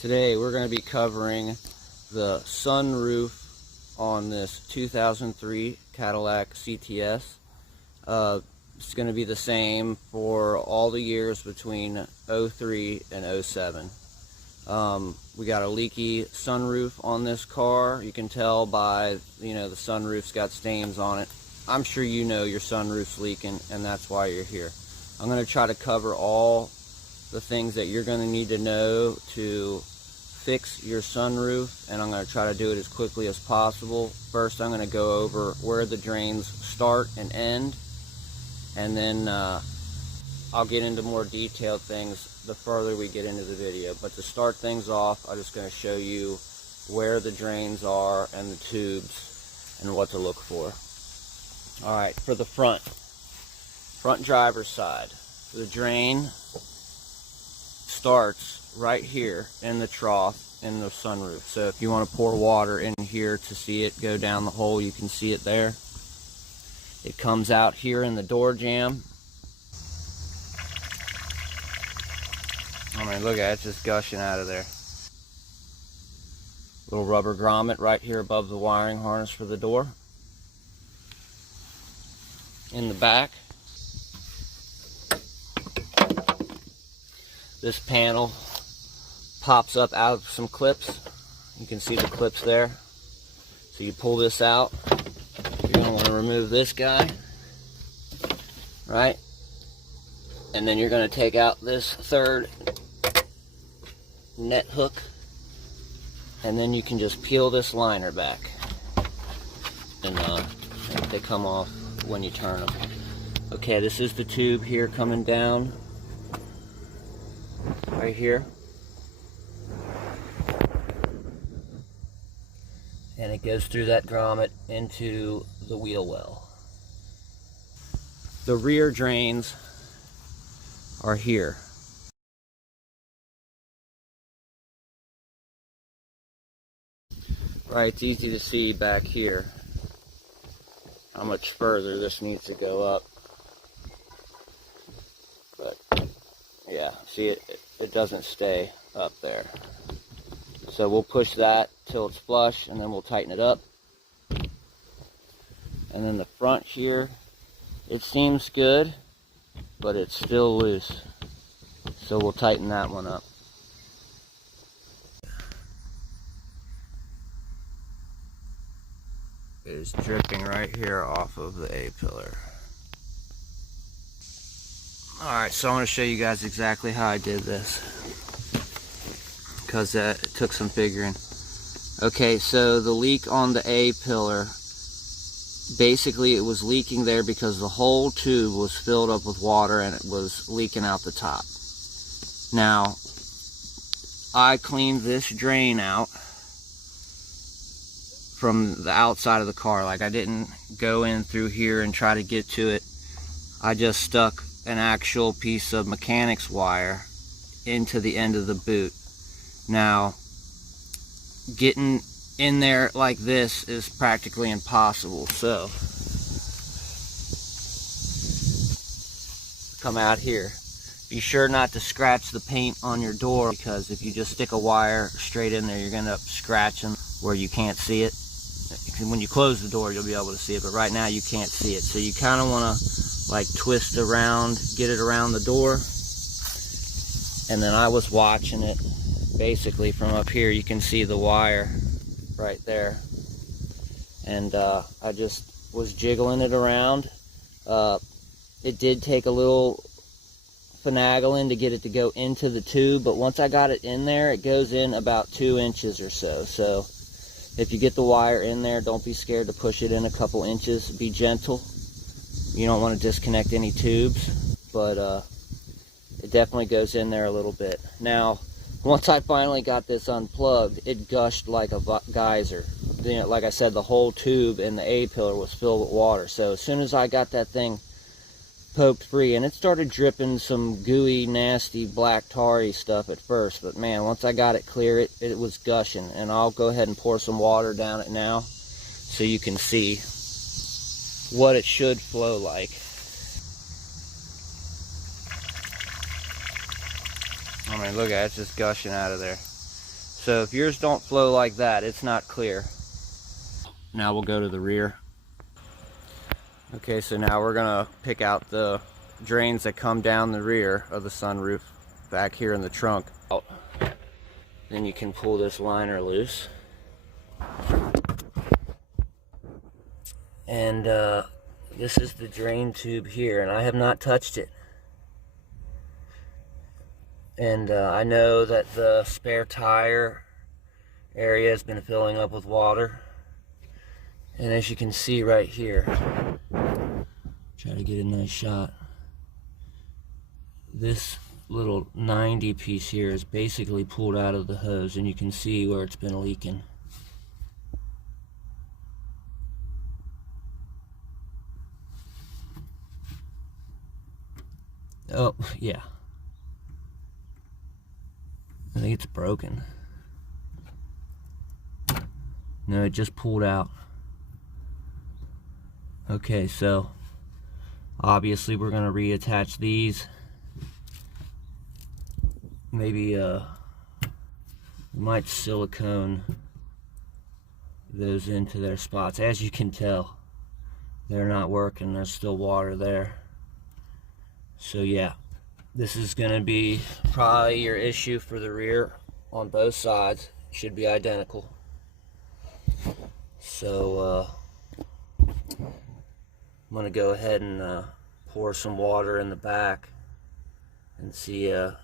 Today we're going to be covering the sunroof on this 2003 Cadillac CTS. It's going to be the same for all the years between 03 and 07. We got a leaky sunroof on this car. You can tell by, the sunroof's got stains on it. I'm sure you know your sunroof's leaking, and that's why you're here. I'm going to try to cover all the things that you're going to need to know to fix your sunroof, and I'm going to try to do it as quickly as possible. First, I'm going to go over where the drains start and end, and then I'll get into more detailed things the further we get into the video. But to start things off, I'm just going to show you where the drains are and the tubes and what to look for. Alright, for the front driver's side, the drain starts right here in the trough in the sunroof. So if you want to pour water in here to see it go down the hole, you can see it there. It comes out here in the door jamb. I mean, look at it, it's just gushing out of there. Little rubber grommet right here above the wiring harness for the door. In the back, this panel pops up out of some clips. You can see the clips there. So you pull this out. You're going to want to remove this guy, right? And then you're going to take out this third net hook, and then you can just peel this liner back, and they come off when you turn them. Okay, this is the tube here coming down right here, and it goes through that grommet into the wheel well. The rear drains are here. Right, it's easy to see back here how much further this needs to go up. But yeah, see, it doesn't stay up there. So we'll push that till it's flush, and then we'll tighten it up. And then the front here, it seems good, but it's still loose. So we'll tighten that one up. It is dripping right here off of the A-pillar. Alright, so I'm going to show you guys exactly how I did this, because it took some figuring. Okay, so the leak on the A-pillar, basically it was leaking there because the whole tube was filled up with water and it was leaking out the top. Now, I cleaned this drain out from the outside of the car. Like, I didn't go in through here and try to get to it. I just stuck an actual piece of mechanics wire into the end of the boot. Now, getting in there like this is practically impossible. So, come out here. Be sure not to scratch the paint on your door, because if you just stick a wire straight in there, you're going to end up scratching where you can't see it. When you close the door, you'll be able to see it, but right now you can't see it. So you kind of want to like twist around, get it around the door. And then I was watching it basically from up here. You can see the wire right there. And I just was jiggling it around. It did take a little finagling to get it to go into the tube, but once I got it in there, it goes in about 2 inches or so. So if you get the wire in there, don't be scared to push it in a couple inches. Be gentle. You don't want to disconnect any tubes, but it definitely goes in there a little bit. Now, once I finally got this unplugged, it gushed like a geyser. Like I said, the whole tube in the A-pillar was filled with water. So as soon as I got that thing poked free, and it started dripping some gooey, nasty, black tarry stuff at first, but man, once I got it clear, it was gushing. And I'll go ahead and pour some water down it now so you can see what it should flow like. I mean, look at it, it's just gushing out of there. So if yours don't flow like that, it's not clear. Now we'll go to the rear. Okay, so now we're gonna pick out the drains that come down the rear of the sunroof back here in the trunk. Then you can pull this liner loose. And this is the drain tube here, and I have not touched it. And I know that the spare tire area has been filling up with water. And as you can see right here, try to get a nice shot. This little 90 piece here is basically pulled out of the hose, and you can see where it's been leaking. Oh, yeah. I think it's broken. No, it just pulled out. Okay, so obviously we're going to reattach these. Maybe we might silicone those into their spots. As you can tell, they're not working. There's still water there. So yeah, this is going to be probably your issue for the rear on both sides. Should be identical. So I'm going to go ahead and pour some water in the back and see if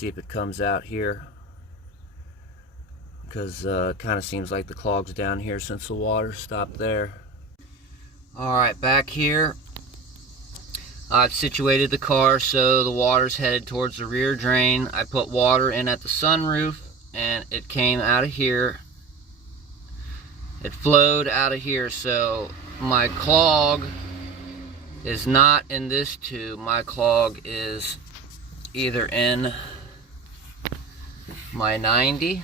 it comes out here, because it kind of seems like the clog's down here since the water stopped there. Alright, back here I've situated the car so the water's headed towards the rear drain. I put water in at the sunroof and it came out of here. It flowed out of here, so my clog is not in this tube. My clog is either in my 90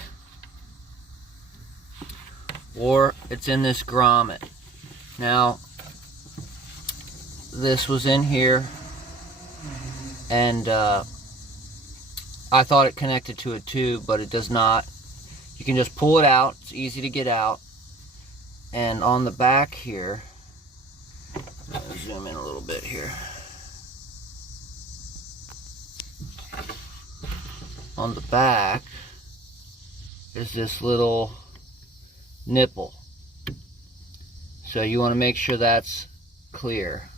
or it's in this grommet. Now this was in here, and I thought it connected to a tube, but it does not. You can just pull it out. It's easy to get out. And on the back here, I'll zoom in a little bit here. On the back is this little nipple. So you want to make sure that's clear.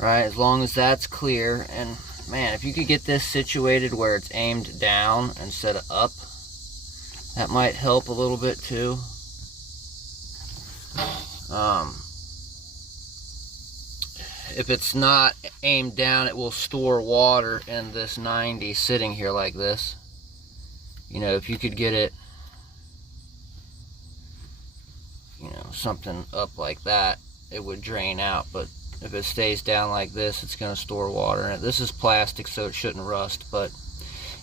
Right, as long as that's clear. And man, if you could get this situated where it's aimed down instead of up, that might help a little bit too. If it's not aimed down, it will store water in this 90 sitting here like this. You know, if you could get it, you know, something up like that, it would drain out. But if it stays down like this, it's going to store water in it. This is plastic, so it shouldn't rust. But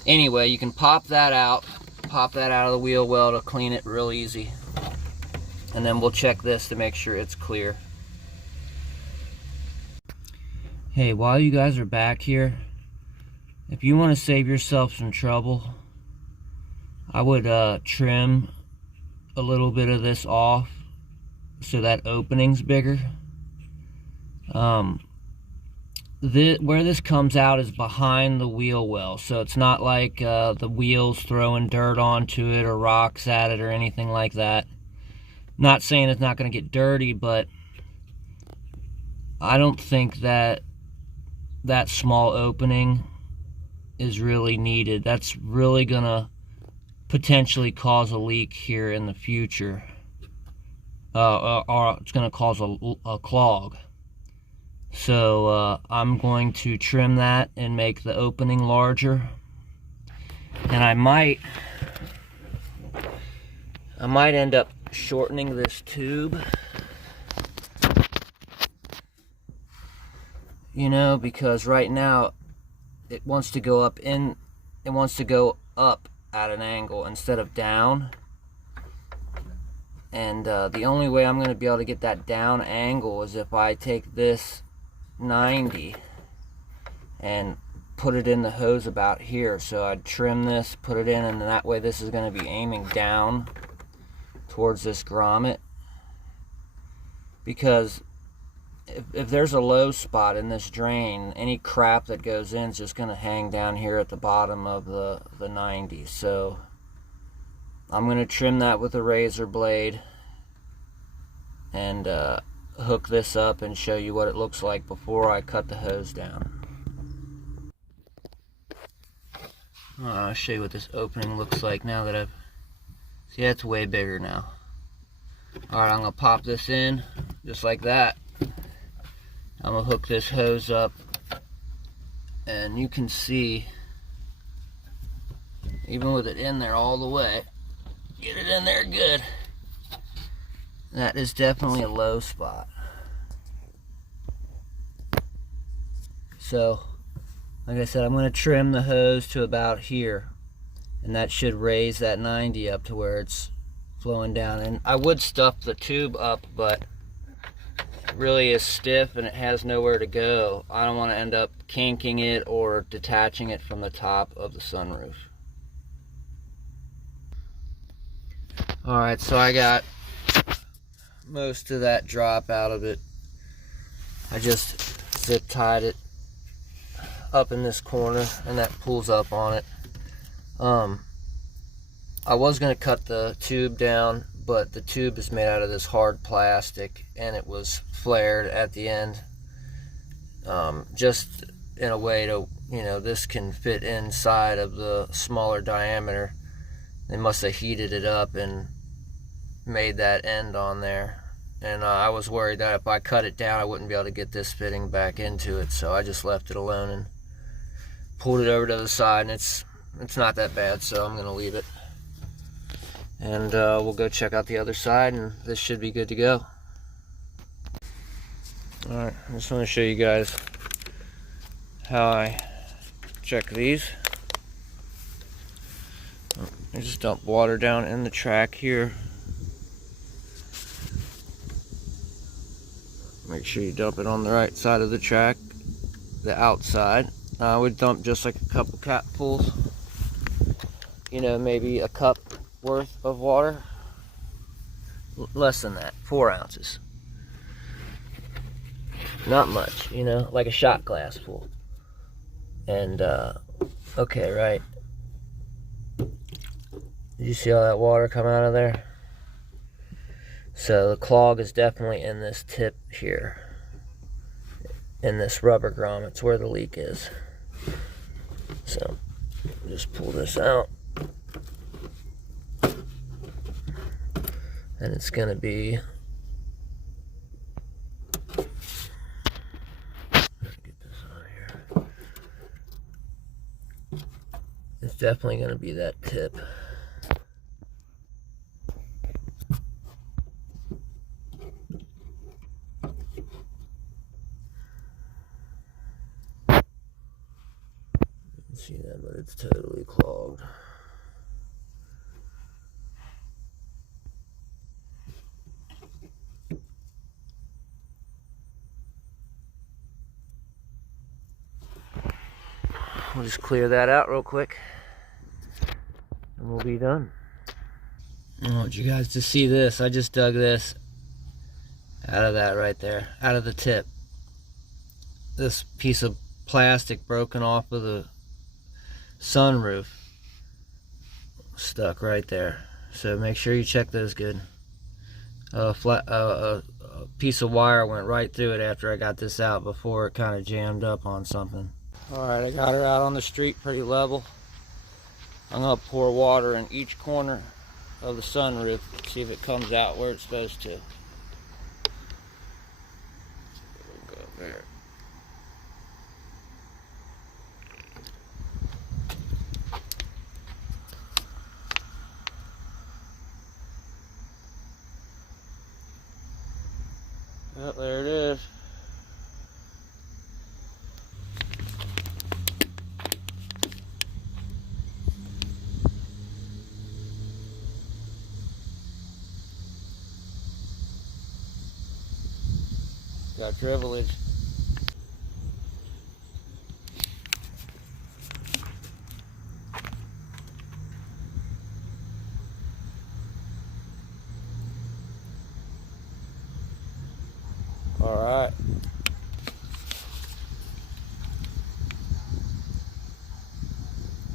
anyway, you can pop that out of the wheel well to clean it real easy. And then we'll check this to make sure it's clear. Hey, while you guys are back here, if you want to save yourself some trouble, I would trim a little bit of this off so that opening's bigger. Where this comes out is behind the wheel well, so it's not like the wheel's throwing dirt onto it or rocks at it or anything like that. Not saying it's not going to get dirty, but I don't think that small opening is really needed. That's really going to potentially cause a leak here in the future. Or it's going to cause a clog. So I'm going to trim that and make the opening larger. And I might end up shortening this tube, you know, because right now it wants to go up at an angle instead of down. And the only way I'm going to be able to get that down angle is if I take this 90 and put it in the hose about here. So I'd trim this, put it in, and that way this is going to be aiming down towards this grommet. Because if there's a low spot in this drain, any crap that goes in is just going to hang down here at the bottom of the 90. So I'm going to trim that with a razor blade and hook this up and show you what it looks like before I cut the hose down. I'll show you what this opening looks like now that I've... See, that's way bigger now. Alright, I'm going to pop this in just like that. I'm going to hook this hose up, and you can see, even with it in there all the way, get it in there good. That is definitely a low spot. So, like I said, I'm going to trim the hose to about here, and that should raise that 90 up to where it's flowing down. And I would stuff the tube up, but it really is stiff and it has nowhere to go. I don't want to end up kinking it or detaching it from the top of the sunroof. Alright, so I got most of that drop out of it. I just zip tied it up in this corner, and that pulls up on it. I was going to cut the tube down, but the tube is made out of this hard plastic and it was flared at the end, just in a way to, you know, this can fit inside of the smaller diameter. They must have heated it up and made that end on there, and I was worried that if I cut it down I wouldn't be able to get this fitting back into it, so I just left it alone and pulled it over to the side, and it's not that bad, so I'm gonna leave it. And we'll go check out the other side, and this should be good to go. Alright, I just want to show you guys how I check these. I just dump water down in the track here. Make sure you dump it on the right side of the track, the outside. I would dump just like a couple capfuls, you know, maybe a cup worth of water. Less than that, 4 ounces. Not much, you know, like a shot glass full. And okay, right, did you see all that water come out of there? So the clog is definitely in this tip here, in this rubber grommet's where the leak is. So just pull this out, and it's gonna be, get this on here. It's definitely gonna be that tip. See that, but it's totally clogged. We'll just clear that out real quick and we'll be done. I want you guys to see this. I just dug this out of that right there, out of the tip. This piece of plastic broken off of the sunroof stuck right there, so make sure you check those good. A piece of wire went right through it after I got this out before it kind of jammed up on something. Alright, I got her out on the street pretty level. I'm gonna pour water in each corner of the sunroof, see if it comes out where it's supposed to. We'll go there. Well, there it is. Got dribblage.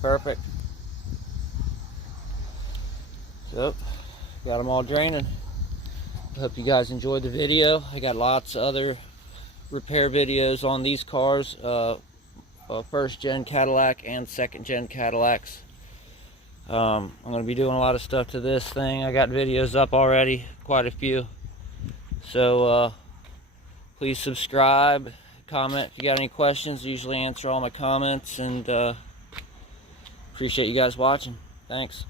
perfect. So, got them all draining. I hope you guys enjoyed the video. I got lots of other repair videos on these cars, first gen Cadillac and second gen Cadillacs. I'm going to be doing a lot of stuff to this thing. I got videos up already, quite a few. So please subscribe, comment if you got any questions. I usually answer all my comments, and appreciate you guys watching. Thanks.